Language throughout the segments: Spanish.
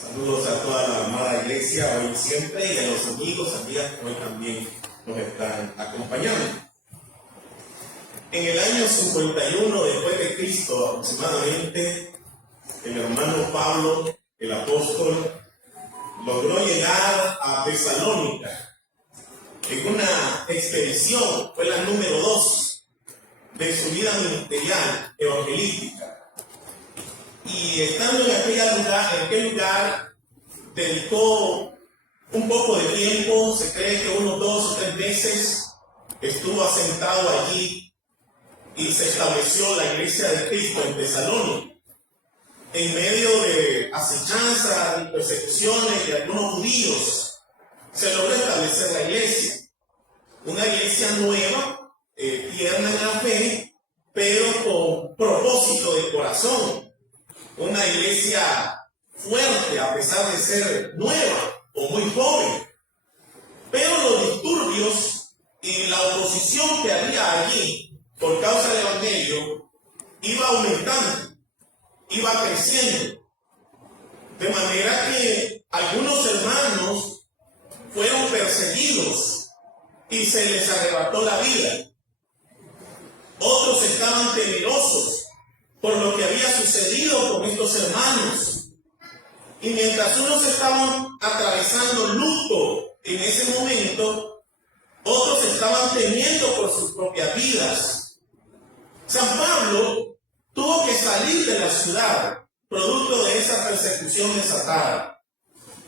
Saludos a toda la amada iglesia hoy y siempre y a los amigos, amigas que hoy también nos están acompañando. En el año 51 después de Cristo aproximadamente, el hermano Pablo, el apóstol, logró llegar a Tesalónica en una expedición, fue la número 2 de su vida ministerial evangelística. Y estando en aquel lugar, dedicó un poco de tiempo, se cree que unos 2 o 3 meses estuvo asentado allí y se estableció la iglesia de Cristo en Tesalónica. En medio de acechanzas y persecuciones de algunos judíos, se logró establecer la iglesia. Una iglesia nueva, tierna en la fe, pero con propósito de corazón. Una iglesia fuerte a pesar de ser nueva o muy joven. Pero los disturbios y la oposición que había allí por causa del evangelio iba aumentando, iba creciendo. De manera que algunos hermanos fueron perseguidos y se les arrebató la vida. Otros estaban temerosos por lo que había sucedido con estos hermanos. Y mientras unos estaban atravesando luto en ese momento, otros estaban temiendo por sus propias vidas. San Pablo tuvo que salir de la ciudad, producto de esa persecución desatada.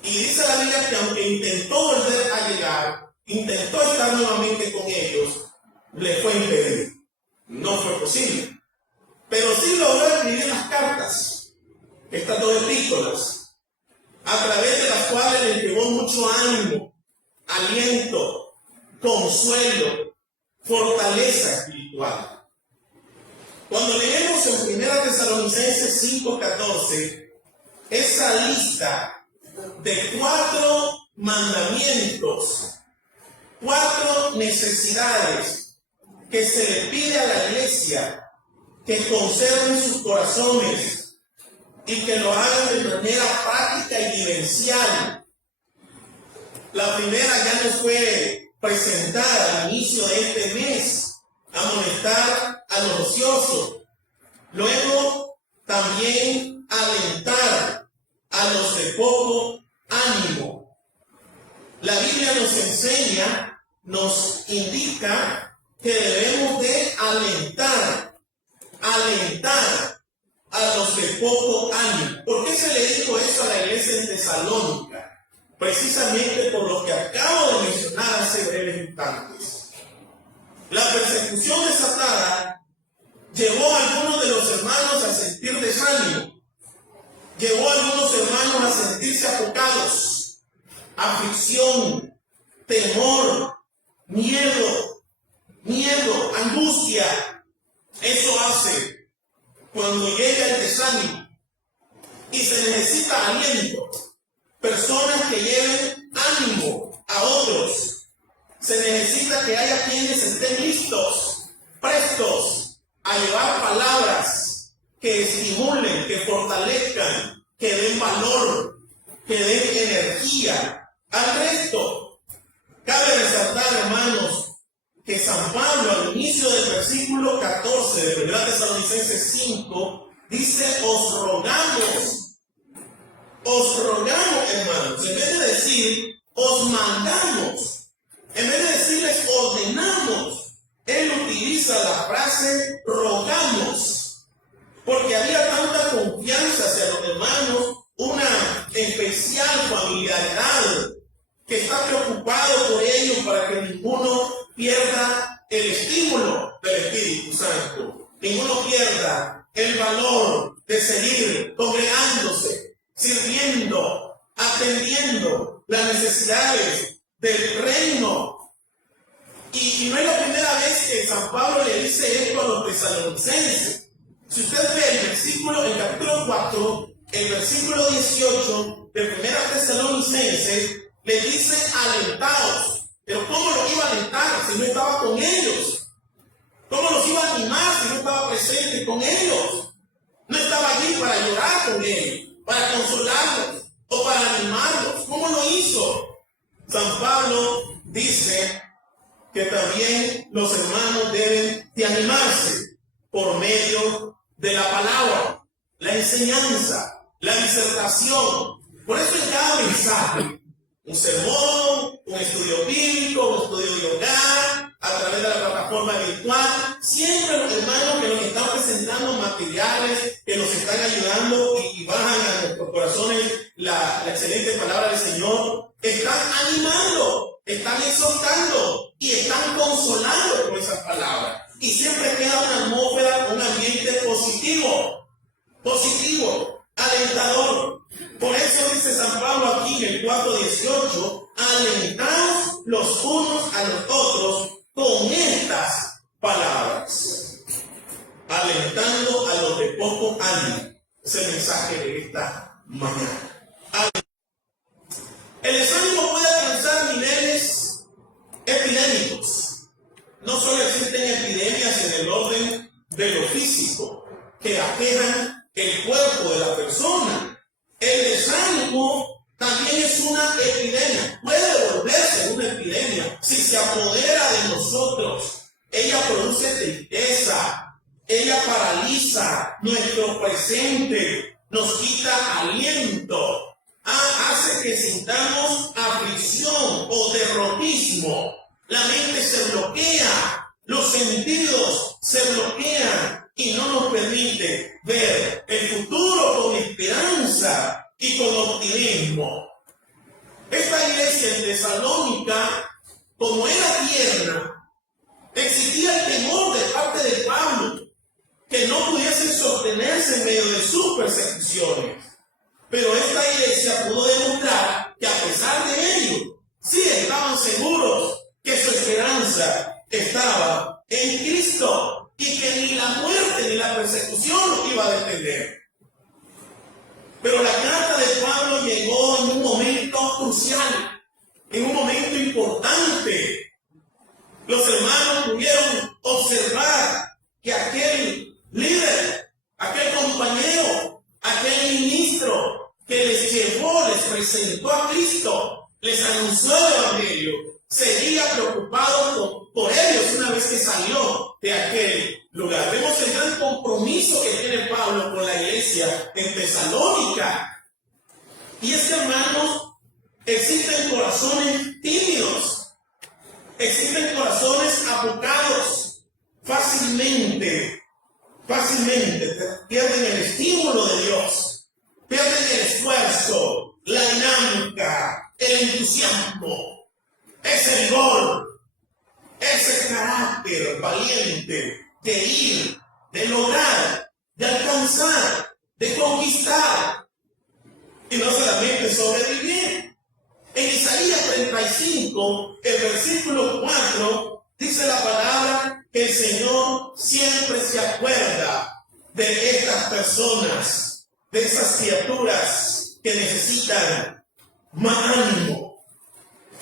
Y dice la Biblia que aunque intentó volver a llegar, intentó estar nuevamente con ellos, le fue impedido. No fue posible. Pero sí logró escribir las cartas, estas 2 epístolas, a través de las cuales le llevó mucho ánimo, aliento, consuelo, fortaleza espiritual. Cuando leemos en 1 Tesalonicenses 5:14, esa lista de 4 mandamientos, 4 necesidades que se le pide a la iglesia que conserven sus corazones y que lo hagan de manera práctica y vivencial. La primera ya nos fue presentada al inicio de este mes, amonestar a los ociosos. Luego también alentar a los de poco ánimo. La Biblia nos enseña, nos indica que debemos de alentar a los de poco ánimo. ¿Por qué se le dijo eso a la iglesia en Tesalónica? Precisamente por lo que acabo de mencionar hace breves instantes. La persecución desatada llevó a algunos de los hermanos a sentir desánimo, llevó a algunos hermanos a sentirse afocados, aflicción, temor, miedo, angustia. Eso hace cuando llega el desánimo y se necesita aliento, personas que lleven ánimo a otros. Se necesita que haya quienes estén listos, prestos a llevar palabras que estimulen, que fortalezcan, que den valor, que den energía al resto. Cabe resaltar, hermanos, que San Pablo al inicio del versículo 14 de 1 Tesalonicenses 5 dice: os rogamos, hermanos, en vez de decir os mandamos, en vez de decirles ordenamos, él utiliza la frase rogamos, porque había tanta confianza hacia los hermanos, una especial familiaridad, que está preocupado por ellos para que ninguno pierda el estímulo del Espíritu Santo, ninguno pierda el valor de seguir congregándose, sirviendo, atendiendo las necesidades del reino. Y no es la primera vez que San Pablo le dice esto a los tesalonicenses. Si usted ve el capítulo 4, el versículo 18 de 1 Tesalonicenses, le dice alentaos. Pero ¿cómo los iba a alentar si no estaba con ellos? ¿Cómo los iba a animar si no estaba presente con ellos? No estaba allí para llorar con ellos, para consolarlos, o para animarlos. ¿Cómo lo hizo? San Pablo dice que también los hermanos deben de animarse por medio de la palabra, la enseñanza, la disertación. Por eso en cada mensaje, un sermón, un estudio bíblico, un estudio de hogar, a través de la plataforma virtual, siempre los hermanos que nos están presentando materiales, que nos están ayudando y bajan a nuestros corazones la excelente palabra del Señor, están animando, están exhortando y están consolando con esas palabras. Y siempre queda una atmósfera, un ambiente positivo, alentador. Por eso dice San Pablo aquí en el 4:18, alentaos los unos a los otros con estas palabras, alentando a los de poco ánimo. Es el mensaje de esta mañana. El desánimo puede alcanzar niveles epidémicos. No solo existen epidemias en el orden de lo físico que aquejan el cuerpo de la persona. El desánimo también es una epidemia. Puede volverse una epidemia si se apodera de nosotros. Ella produce tristeza, ella paraliza nuestro presente, nos quita aliento, hace que sintamos aflicción o derrotismo. La mente se bloquea, los sentidos se bloquean y no nos permite ver el futuro con esperanza y con optimismo. Esta iglesia en Tesalónica, como era tierna, existía el temor de parte de Pablo que no pudiesen sostenerse en medio de sus persecuciones. Pero esta iglesia pudo demostrar que a pesar de ello, sí estaban seguros que su esperanza estaba en Cristo y que ni la muerte ni la persecución los iba a detener. Pero la carta de Pablo llegó en un momento crucial, en un momento importante. Los hermanos pudieron observar que aquel líder, aquel compañero, aquel ministro que les llevó, les presentó a Cristo, les anunció el Evangelio, seguía preocupado por ellos una vez que salió de aquel lugar. Vemos el gran compromiso que tiene Pablo con la iglesia en Tesalónica. Y es que, hermanos, existen corazones tímidos, existen corazones apocados, fácilmente pierden el estímulo de Dios, pierden el esfuerzo, la dinámica, el entusiasmo, ese vigor, ese carácter valiente de ir, de lograr, de alcanzar, de conquistar y no solamente sobrevivir. En Isaías 35, el versículo 4, dice la palabra que el Señor siempre se acuerda de estas personas, de esas criaturas que necesitan más ánimo.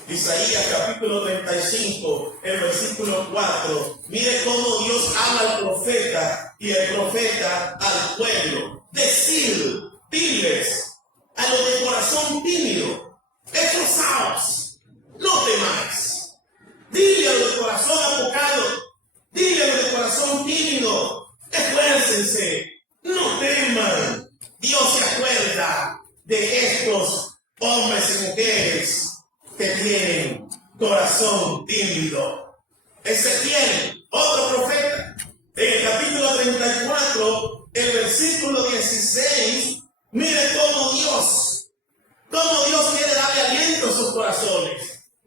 Isaías capítulo 35, el versículo 4. Mire cómo Dios ama al profeta y el profeta al pueblo. Diles a los de corazón tímido, esforzaos, no temáis. Dile a los de corazón apocado, dile a los de corazón tímido, esfuércense, no teman. Dios se acuerda de estos hombres y mujeres que tienen corazón tímido. Ezequiel, otro profeta, en el capítulo 34, el versículo 16, mire cómo Dios quiere darle aliento a sus corazones.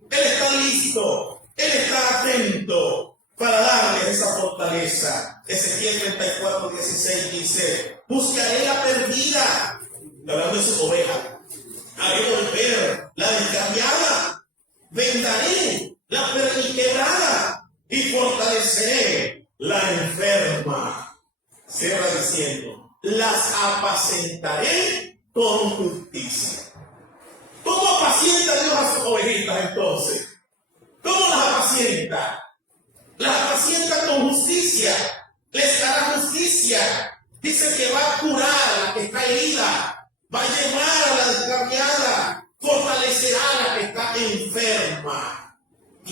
Él está listo, Él está atento para darles esa fortaleza. Ezequiel 34, 16 dice, buscaré la perdida, hablando de su oveja, haré volver la descarriada, vendaré la perniquebrada y fortaleceré la enferma. Cierra diciendo, las apacentaré con justicia. ¿Cómo apacienta Dios a sus ovejitas entonces? ¿Cómo las apacienta? Las apacienta con justicia, les hará justicia. Dice que va a curar a la que está herida, va a llevar a la descarriada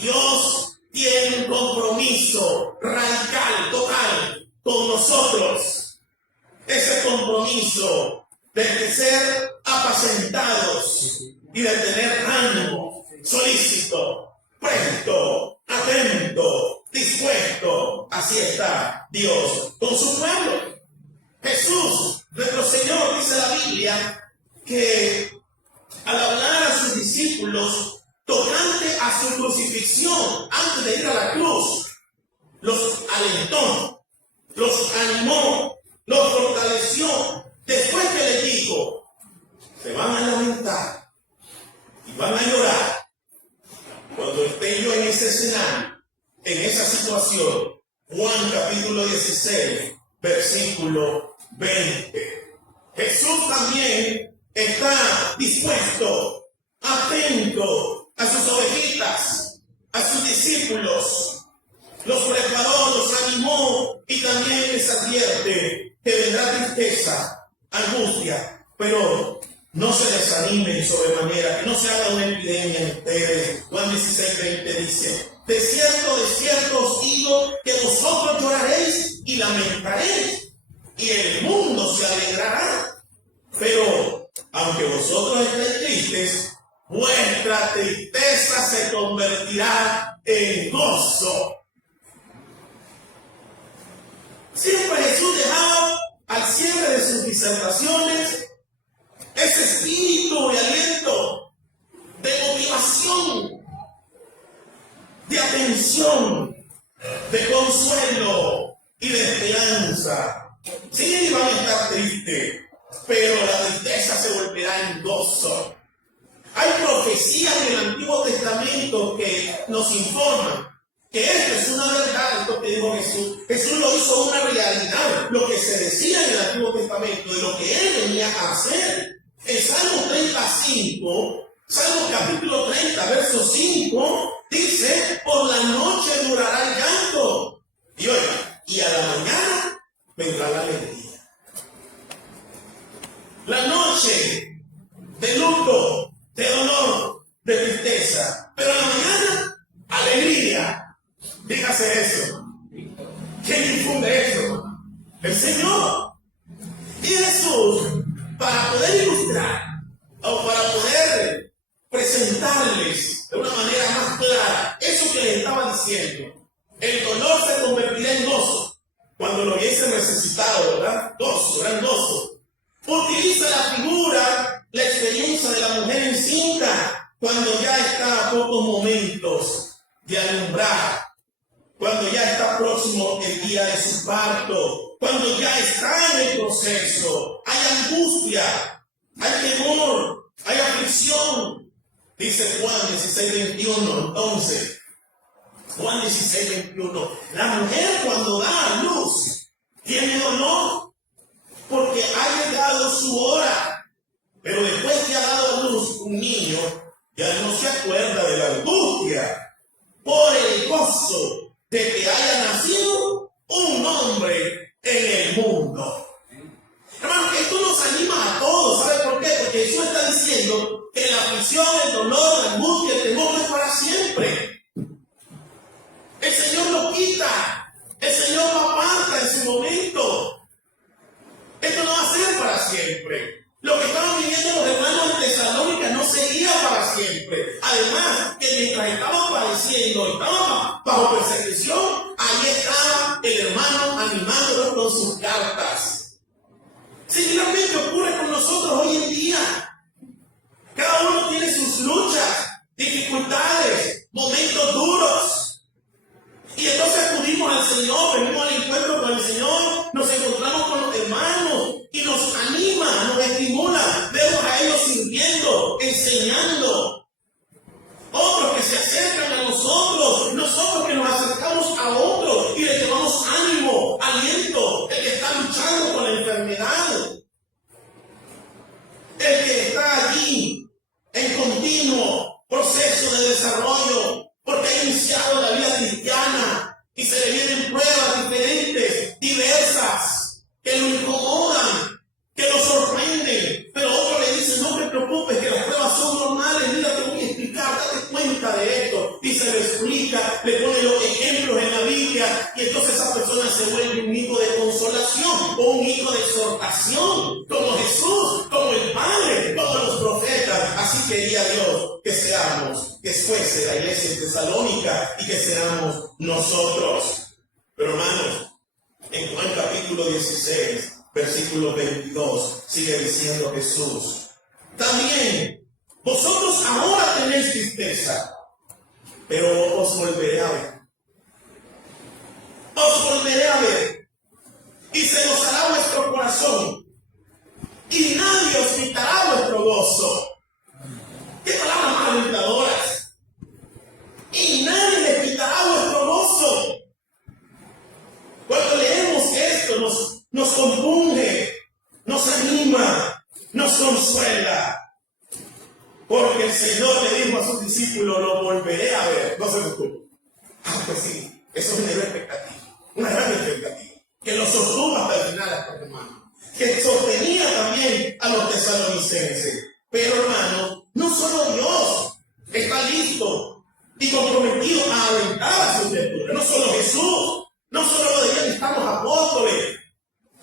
Dios tiene un compromiso radical, total, con nosotros. Ese compromiso de ser apacentados y de tener ánimo, solícito, presto, atento, dispuesto. Así está Dios con su pueblo. Jesús, nuestro Señor, dice la Biblia, que al hablar a sus discípulos tocante a su crucifixión, antes de ir a la cruz, los alentó, los animó, los fortaleció. Después que les dijo, se van a lamentar y van a llorar cuando esté yo en ese escenario, en esa situación. Juan capítulo 16, versículo 20. Jesús también está dispuesto, atento a sus ovejitas, a sus discípulos. Los preparó, los animó y también les advierte que vendrá tristeza, angustia, pero no se desanimen sobremanera, que no se haga una epidemia en ustedes. Juan 16, 20 dice, de cierto os digo que vosotros lloraréis y lamentaréis, y el mundo se alegrará. Pero aunque vosotros estéis tristes, vuestra tristeza se convertirá en gozo. Siempre Jesús dejaba al cierre de sus disertaciones ese espíritu de aliento, de motivación, de atención, de consuelo y de esperanza. Sí, iban a estar tristes, pero la tristeza se volverá en gozo. Hay profecías en el Antiguo Testamento que nos informan que esto es una verdad, esto que dijo Jesús. Jesús lo hizo una realidad, lo que se decía en el Antiguo Testamento, de lo que Él venía a hacer. En Salmo 35, Salmo capítulo 30, verso 5, dice, por la noche durará el llanto. Y oiga, y a la mañana vendrá la alegría. La noche de luto, de dolor, de tristeza, pero a la mañana, alegría. Dígase eso. ¿Quién infunde eso? El Señor. Y Jesús, para poder ilustrar o para poder presentarles de una manera más clara eso que les estaba diciendo, el dolor se convertirá en gozo cuando lo hubiesen necesitado, ¿verdad? Gozo, gran gozo. Utiliza la figura, la experiencia de la mujer encinta cuando ya está a pocos momentos de alumbrar, cuando ya está próximo el día de su parto, cuando ya está en el proceso. Hay angustia, hay temor, hay aflicción. Dice Juan 16, 21, entonces, Juan 16, 21, la mujer cuando da a luz tiene dolor porque ha llegado su hora, pero después que ha dado a luz un niño, ya no se acuerda de la angustia por el gozo de que haya nacido un hombre en el mundo. Hermano, esto nos anima a todos. ¿Sabe por qué? Porque Jesús está diciendo que la aflicción, el dolor, la angustia, el temor no es para siempre. El Señor lo quita. El Señor lo aparta en su momento. Esto no va a ser para siempre. Lo que estaban viviendo los hermanos en Tesalónica no sería para siempre. Además, que mientras estaban padeciendo, estaban bajo persecución, ahí estaba el hermano animándolos con sus cartas. Similarmente ocurre con nosotros hoy en día. Cada uno tiene sus luchas, dificultades, momentos duros. Y entonces acudimos al Señor, venimos al encuentro con el Señor, nos encontramos con los hermanos y nos anima, nos estimula. Vemos a ellos sirviendo, enseñando. Otros que se acercan quería Dios que seamos, que fuese la iglesia de Tesalónica y que seamos nosotros. Pero hermanos, en Juan capítulo 16, versículo 22, sigue diciendo Jesús: también vosotros ahora tenéis tristeza, pero os volveré a ver. Os volveré a ver, y se gozará vuestro corazón, y nadie os quitará vuestro gozo. ¡Qué palabras más alentadoras! Y nadie le quitará vuestro gozo. Cuando leemos esto, nos compunge, nos anima, nos consuela. Porque el Señor le dijo a sus discípulos: lo volveré a ver. No se preocupen. Pues sí, eso generó expectativa, una gran expectativa, que lo sostuvo hasta el final, hermano, que sostenía también a los tesalonicenses. Pero hermano, no solo Dios está listo y comprometido a alentar a sus criaturas, no solo Jesús, no solo lo debían estar los apóstoles,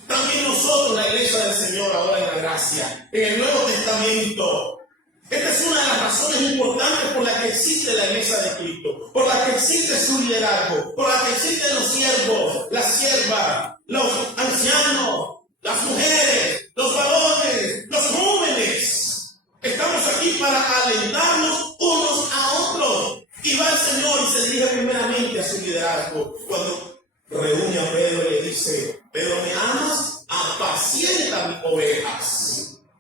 también nosotros, la iglesia del Señor, ahora en la gracia, en el Nuevo Testamento. Esta es una de las razones importantes por las que existe la iglesia de Cristo, por la que existe su liderazgo, por la que existen los siervos, las siervas, los ancianos, las mujeres, los varones, los jóvenes. Estamos aquí para alentarnos unos a otros. Y va el Señor y se dirige primeramente a su liderazgo. Cuando reúne a Pedro y le dice: Pedro, ¿me amas? Apacienta mis ovejas.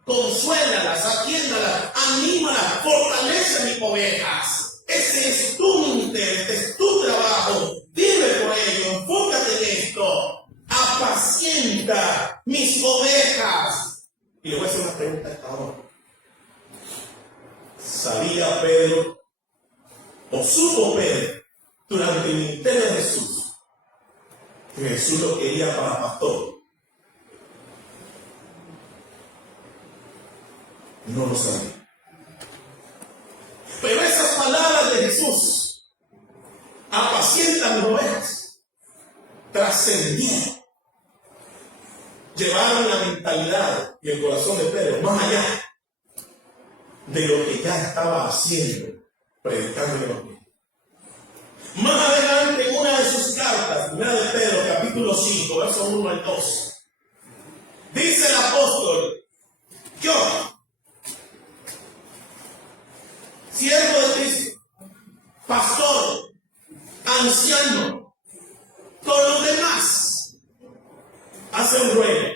Consuélalas, atiéndalas, anímalas, fortalece a mis ovejas. Ese es tu ministerio, este es tu trabajo. Vive por ello, enfócate en esto. Apacienta mis ovejas. Y le voy a hacer una pregunta a esta hora. ¿Sabía Pedro o supo Pedro durante el ministerio de Jesús que Jesús lo quería para pastor? No lo sabía. Pero esas palabras de Jesús: apacienta mis ovejas, trascendieron, llevaron la mentalidad y el corazón de Pedro más allá de lo que ya estaba haciendo, predicando el evangelio. Más adelante, en una de sus cartas, primera de Pedro, capítulo 5, versos 1 al 2, dice el apóstol: yo, siervo de Cristo, pastor, anciano, con los demás, hace un ruego.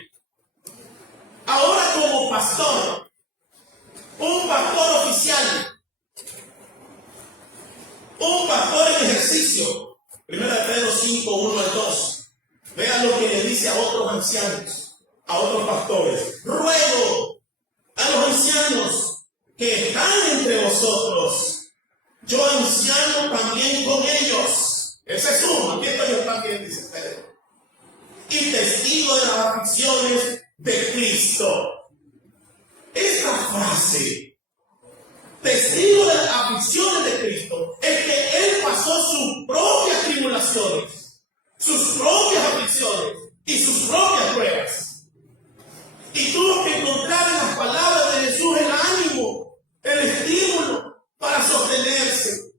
Ahora como pastor, un pastor oficial, un pastor en ejercicio, 1 Pedro 5, 1 al 2, vean lo que le dice a otros ancianos, a otros pastores: ruego a los ancianos que están entre vosotros, yo anciano también con ellos. Ese es uno, aquí estoy yo también, dice Pedro, y testigo de las aflicciones de Cristo. Esta frase, testigo de las aflicciones de Cristo, es que Él pasó sus propias tribulaciones, sus propias aflicciones y sus propias pruebas. Y tuvo que encontrar en las palabras de Jesús el ánimo, el estímulo para sostenerse.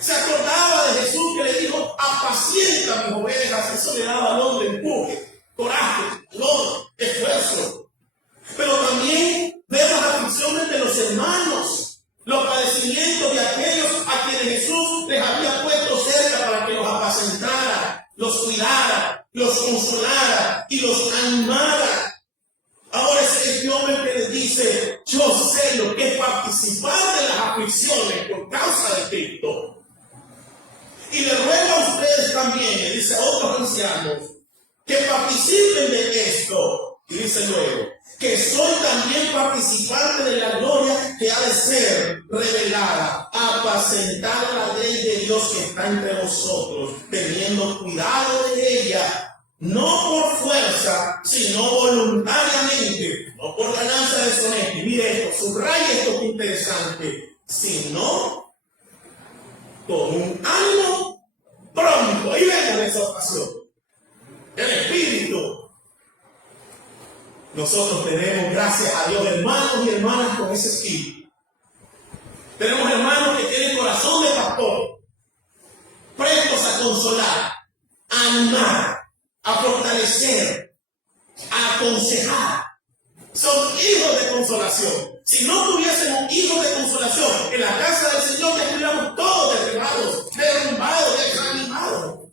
Se acordaba de Jesús que le dijo: apacienta mis ovejas. Eso le daba al hombre empuje, coraje, valor, esfuerzo. Pero también vemos las aflicciones de los hermanos, los padecimientos de aquellos a quienes Jesús les había puesto cerca para que los apacentara, los cuidara, los consolara y los animara. Ahora es este hombre que les dice: yo sé lo que es participar de las aflicciones por causa de Cristo. Y le ruego a ustedes también, le dice a otros ancianos, que participen de esto. Y dice luego: que soy también participante de la gloria que ha de ser revelada, apacentar la ley de Dios que está entre vosotros, teniendo cuidado de ella, no por fuerza, sino voluntariamente, no por ganancia deshonesta. Y mire esto, subraya esto que interesante, sino con un ánimo pronto. Ahí vemos la exhortación, el Espíritu. Nosotros tenemos, gracias a Dios, hermanos y hermanas con ese espíritu. Tenemos hermanos que tienen corazón de pastor, prestos a consolar, a animar, a fortalecer, a aconsejar. Son hijos de consolación. Si no tuviésemos hijos de consolación, en la casa del Señor ya estuviéramos todos derribados, derrumbados, desanimados.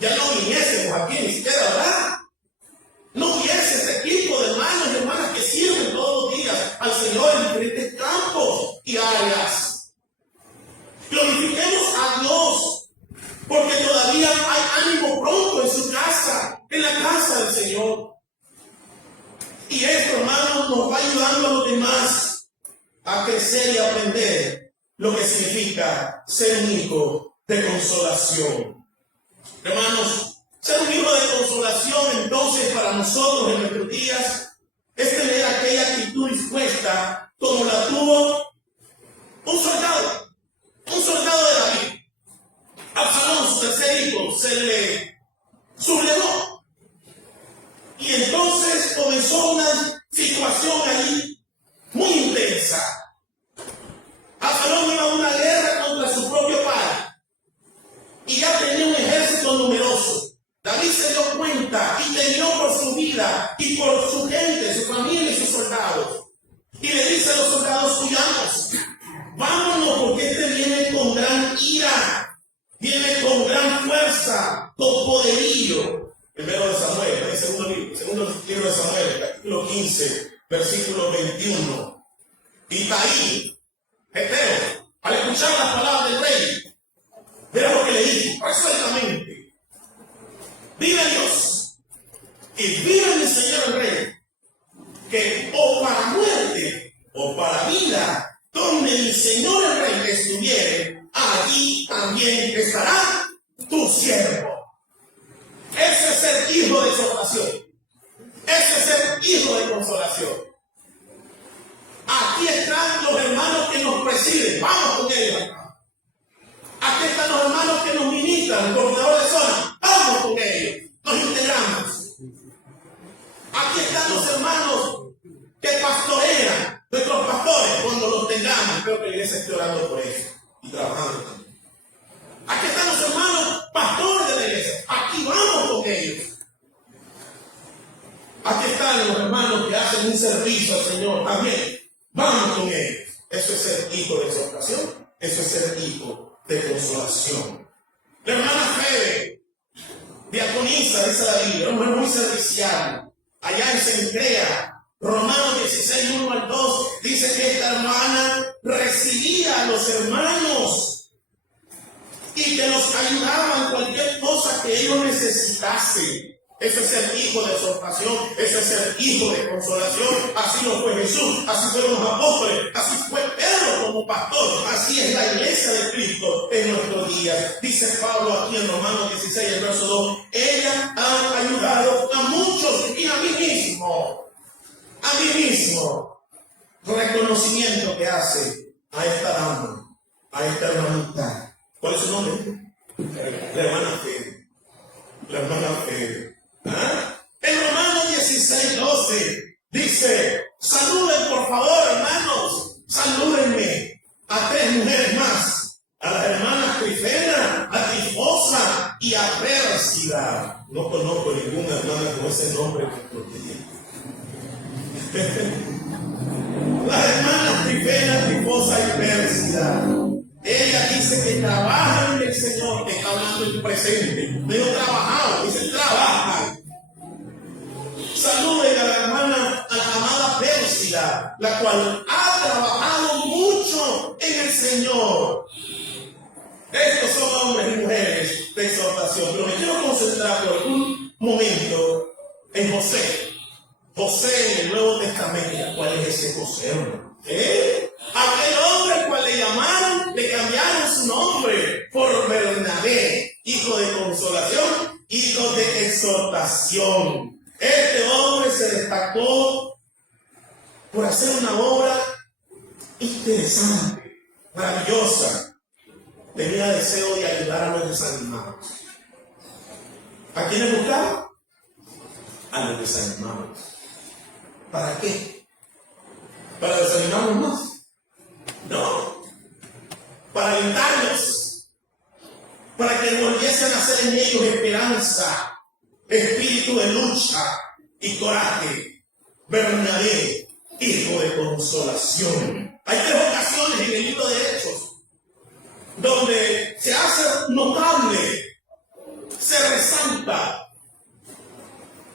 Ya no viniésemos aquí ni siquiera, ¿verdad? No hubiese este equipo de hermanos y hermanas que sirven todos los días al Señor en diferentes campos y áreas. Glorifiquemos a Dios, porque todavía hay ánimo pronto en su casa, en la casa del Señor. Y esto, hermanos, nos va ayudando a los demás a crecer y a aprender lo que significa ser un hijo de consolación. Hermanos, ser un hijo de consolación, entonces, para nosotros en nuestros días, es tener aquella actitud dispuesta como la tuvo un soldado de David. Absalón, su tercer hijo, se le sublevó. Y entonces comenzó una situación allí muy intensa. Absalón iba a una guerra contra su propio padre y ya tenía un ejército numeroso. David se dio cuenta y temió por su vida y por su gente, su familia y sus soldados. Y le dice a los soldados: huyamos, vámonos, porque este viene con gran ira, viene con gran fuerza, con poderío. Primero de Samuel, en el segundo libro de Samuel, capítulo 15, versículo 21. Itaí, Eteo, al escuchar las palabras del rey, verá lo que le dijo, resueltamente: vive Dios y vive mi Señor el rey, que o para muerte o para vida, donde mi Señor el rey estuviere, allí también estará tu siervo. Ese es ser hijo de exhortación. Ese es ser hijo de consolación. Aquí están los hermanos que nos presiden. Vamos con ellos. Aquí están los hermanos que nos ministran, el coordinador de zona. Vamos con ellos. Nos integramos. Aquí están los hermanos que pastorean, nuestros pastores, cuando los tengamos. Espero que la iglesia esté orando por eso y trabajando también. Aquí están los hermanos pastores de la iglesia. Aquí vamos con ellos. Aquí están los hermanos que hacen un servicio al Señor. También vamos con ellos. Eso es ser hijo de exhortación. Eso es ser hijo de consolación. La hermana Febe, diaconisa, dice la Biblia, una mujer muy servicial. Allá en Cencrea, Romanos 16, 1 al 2, dice que esta hermana recibía a los hermanos y que nos ayudaba en cualquier cosa que ellos necesitasen. Eso es ser hijo de exhortación, eso es ser hijo de consolación. Así lo fue Jesús, así fueron los apóstoles, así fue Pedro como pastor, así es la iglesia de Cristo en nuestros días. Dice Pablo aquí en Romanos 16, el verso 2, ella ha ayudado a muchos y a mí mismo. Reconocimiento que hace a esta dama, a esta hermanita. ¿Cuál es su nombre? La hermana Fede. La hermana Fede. ¿Ah? En Romanos 16, 12 dice: saluden por favor, hermanos, salúdenme a 3 mujeres más, a las hermanas Trifena, a Trifosa y a Pérsida. No conozco ninguna hermana con ese nombre las hermanas Trifena, Trifosa y Pérsida. Ella dice que trabajan en el Señor, que está hablando en presente. No digo trabajado, dice trabajan. Saluden a la hermana, a la amada Pérsida, la cual ha trabajado mucho en el Señor. Estos son hombres y mujeres de exhortación. Pero me quiero concentrar por un momento en José. José en el Nuevo Testamento. ¿Cuál es ese José? Aquel hombre al cual le llamaron, le cambiaron su nombre por Bernabé, hijo de consolación, hijo de exhortación. Este hombre se destacó por hacer una obra interesante, maravillosa. Tenía deseo de ayudar a los desanimados. ¿A quiénes buscaba? A los desanimados. ¿Para qué? ¿Para desanimarnos más? No. esperanza, espíritu de lucha y coraje. Bernabé, hijo de consolación. Hay 3 ocasiones en el libro de Hechos donde se hace notable, se resalta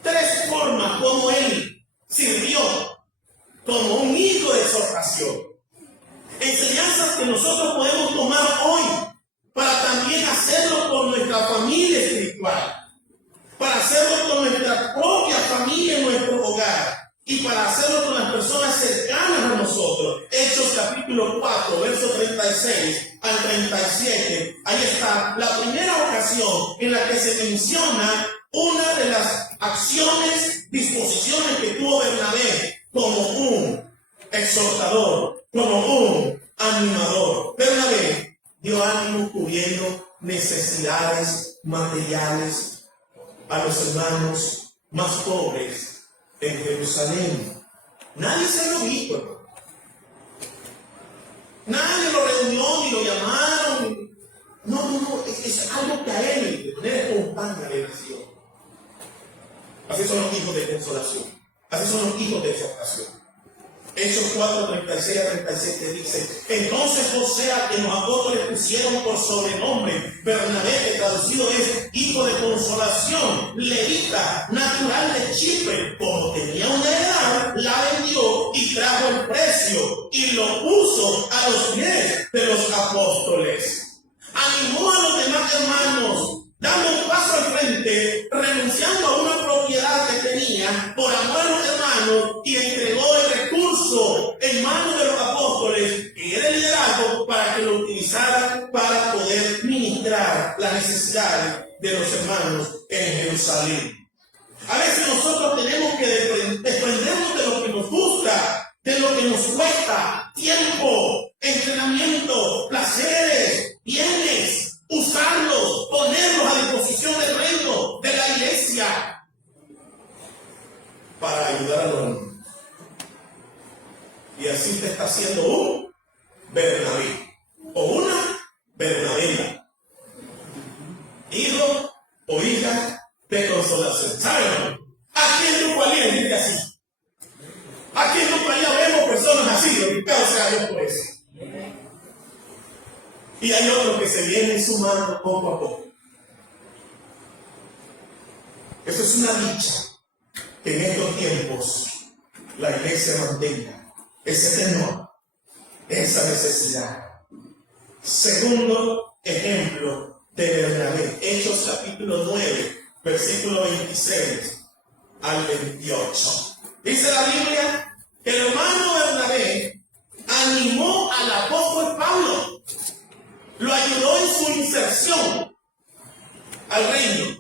3 formas como él sirvió como un hijo de exhortación. Enseñanzas que nosotros podemos tomar hoy para también hacerlo con nuestra familia espiritual, para hacerlo con nuestra propia familia en nuestro hogar y para hacerlo con las personas cercanas a nosotros. Hechos capítulo 4, verso 36 al 37. Ahí está la primera ocasión en la que se menciona una de las acciones, disposiciones que tuvo Bernabé como un exhortador, como un animador. Bernabé dio ánimo cubriendo necesidades materiales a los hermanos más pobres en Jerusalén. Nadie se lo dijo. Nadie lo reunió ni lo llamaron. No, es algo que a él de manera espontánea le nació. Así son los hijos de consolación. Así son los hijos de exhortación. Hechos 4, 36 a 37 dice: entonces José, a quien los apóstoles pusieron por sobrenombre Bernabé, que traducido es hijo de consolación, levita, natural de Chipre, como tenía una edad, la vendió y trajo el precio y lo puso a los pies de los apóstoles. Animó a los demás hermanos, dando un paso al frente, renunciando a una propiedad que tenía por amor a los hermanos, y entregó el recurso en manos de los apóstoles, que era el liderazgo, para que lo utilizaran para poder ministrar las necesidades de los hermanos en Jerusalén. A veces nosotros tenemos que desprendernos de lo que nos gusta, de lo que nos cuesta, tiempo, entrenamiento, placeres, bienes, usarlos, ponerlos a disposición del reino, de la iglesia, para ayudar a los hermanos. Y así te está haciendo un Bernabé o una Bernabela, hijo o hija de consolación. ¿Saben? Aquí en Grupo Alía dice así. Aquí en Grupo Alía vemos personas así, glorificado sea Dios por eso. Y hay otros que se vienen sumando poco a poco. Eso es una dicha, que en estos tiempos la iglesia mantenga ese tenor, esa necesidad. Segundo ejemplo de Bernabé, Hechos capítulo 9, versículo 26 al 28. Dice la Biblia que el hermano Bernabé animó al apóstol Pablo, lo ayudó en su inserción al reino,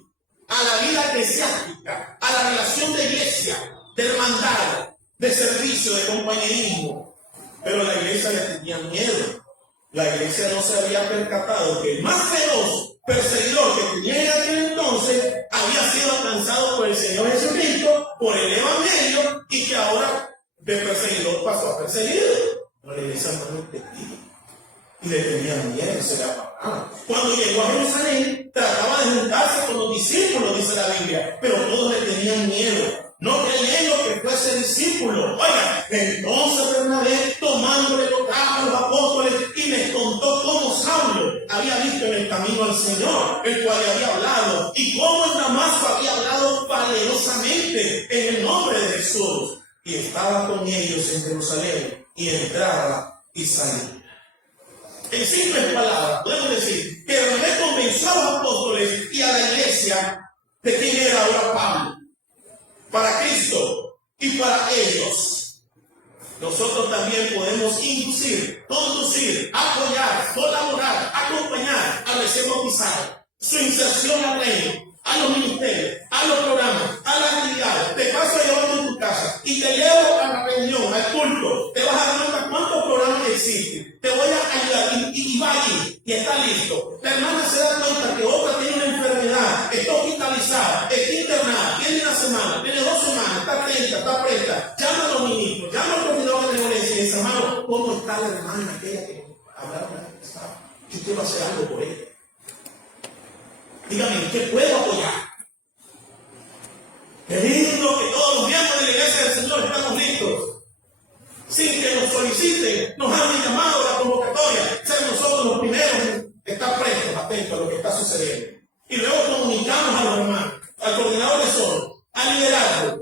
a la vida eclesiástica, a la relación de iglesia, de hermandad, de servicio, de compañerismo. Pero la iglesia le tenía miedo. La iglesia no se había percatado que el más feroz perseguidor que tenía en aquel entonces había sido alcanzado por el Señor Jesucristo, por el Evangelio, y que ahora de perseguidor pasó a perseguido. Pero la iglesia no lo entendía. Y le tenían miedo, se le apagaban. Cuando llegó a Jerusalén, trataba de juntarse con los discípulos, dice la Biblia, pero todos le tenían miedo, no creyendo que fuese discípulo. Oiga, entonces Bernabé, tomándole, lo trajo a los apóstoles y les contó cómo Saulo había visto en el camino al Señor, el cual le había hablado, y cómo en Damasco había hablado valerosamente en el nombre de Jesús. Y estaba con ellos en Jerusalén, y entraba y salía. En simples palabras, podemos decir que Bernabé convenció a los apóstoles y a la iglesia de quién era ahora Pablo, para Cristo y para ellos. Nosotros también podemos inducir, conducir, apoyar, colaborar, acompañar al recién bautizado, su inserción al reino, a los ministerios, a los programas, a las actividades. Te paso llevando en tu casa y te llevo a la reunión, al culto. Te vas a dar cuenta cuántos programas existen. Te voy a ayudar y va allí y está listo. La hermana se da cuenta que otra tiene una enfermedad, está hospitalizada, está internada, tiene una semana, tiene 2 semanas, está atenta, está presta. Llama a los ministros, llama al coordinador de benevolencia y dice: hermano, ¿cómo está la hermana aquella que hablaron la vez pasada? Yo quiero hacer algo por ella. Dígame, ¿qué puedo apoyar? iglesia del Señor estamos listos. Sin que nos soliciten, nos han llamado a la convocatoria, ser nosotros los primeros en estar prestos, atentos a lo que está sucediendo. Y luego comunicamos a los hermanos, al coordinador de solo, al liderazgo.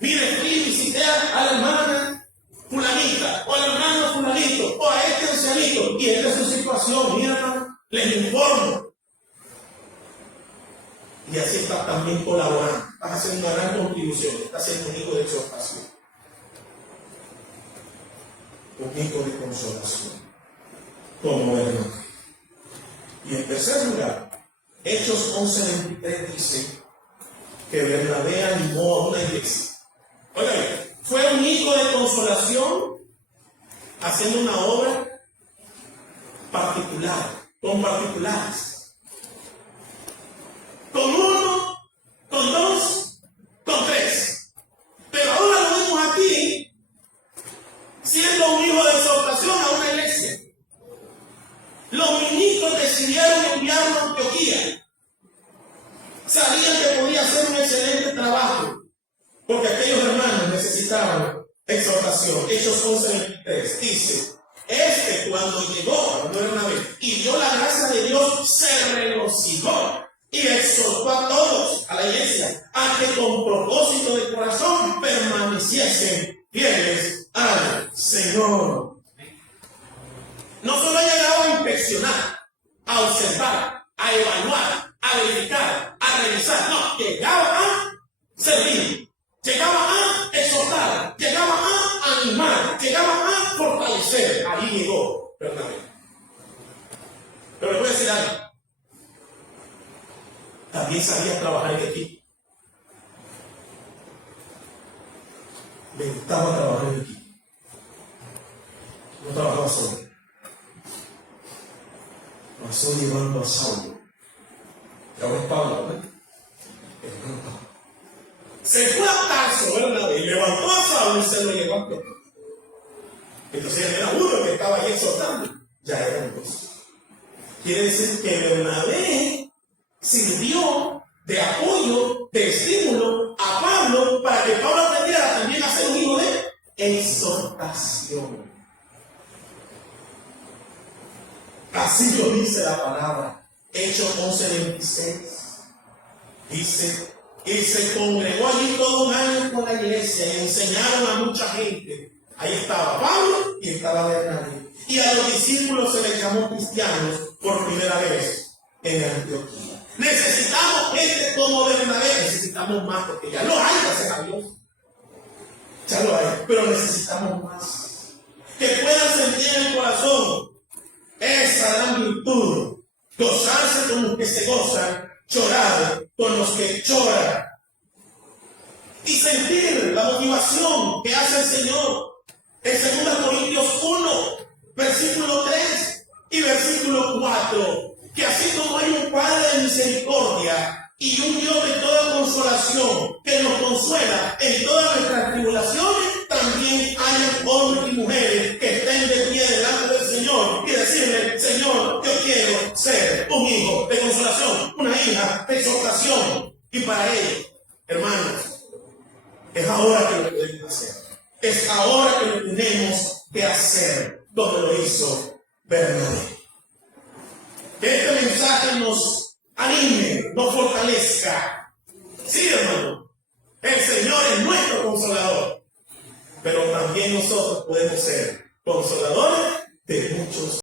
Mire, fui y visité a la hermana fulanita, o al hermano fulanito, o a este ancianito, y esta es su situación, mira, hermano, les informo. Y así estás también colaborando, estás haciendo una gran contribución, estás siendo un hijo de exhortación, un hijo de consolación, como hermano. Y en tercer lugar, Hechos 11:23 dice que Bernabé animó a una iglesia. Oiga, fue un hijo de consolación haciendo una obra particular, con particulares. Con uno, con dos, con tres. Pero ahora lo vemos aquí siendo un hijo de exhortación a una iglesia. Los ministros decidieron enviarlo a Antioquía. Sabían que podía hacer un excelente trabajo, porque aquellos hermanos necesitaban exhortación. Hechos 11:23 dice: cuando llegó a Bernabé y vio la gracia de Dios, se regocijó y exhortó a todos, a la iglesia, a que con propósito de corazón permaneciesen fieles al Señor. No solo llegaba a inspeccionar, a observar, a evaluar, a verificar, a revisar, no, llegaba a servir, llegaba a exhortar, llegaba a animar, llegaba a fortalecer. Ahí llegó Bernabé. Pero le voy a decir algo. También sabía trabajar en equipo. Le gustaba trabajar en equipo. No trabajaba solo. Pasó llevando a Saulo. Y ahora es Pablo, ¿verdad? Se fue a Tarso, ¿verdad? Y levantó a Saulo y se lo llevó a Pedro. Entonces era uno que estaba ahí exhortando. Ya eran dos. Quiere decir que Bernabé sirvió de apoyo, de estímulo a Pablo para que Pablo aprendiera también a ser un hijo de exhortación. Así lo dice la palabra. Hechos 11:26 dice: y se congregó allí todo un año con la iglesia y enseñaron a mucha gente. Ahí estaba Pablo y estaba Bernabé. Y a los discípulos se les llamó cristianos por primera vez en Antioquía. Necesitamos gente como Bernabé, necesitamos más, porque ya lo hay, gracias a Dios. Ya lo hay, pero necesitamos más. Que puedan sentir en el corazón esa gran virtud, gozarse con los que se gozan, llorar con los que lloran, y sentir la motivación que hace el Señor. En 2 Corintios 1, versículo 3 y versículo 4, que así como hay un Padre de misericordia y un Dios de toda consolación que nos consuela en todas nuestras tribulaciones, también hay hombres y mujeres que estén de pie delante del Señor y decirle: Señor, yo quiero ser un hijo de consolación, una hija de exhortación. Y para ello, hermanos, es ahora que lo podemos hacer. Es ahora que lo tenemos que hacer, como lo hizo Bernabé. Que este mensaje nos anime, nos fortalezca. Sí, hermano, el Señor es nuestro consolador, pero también nosotros podemos ser consoladores de muchos.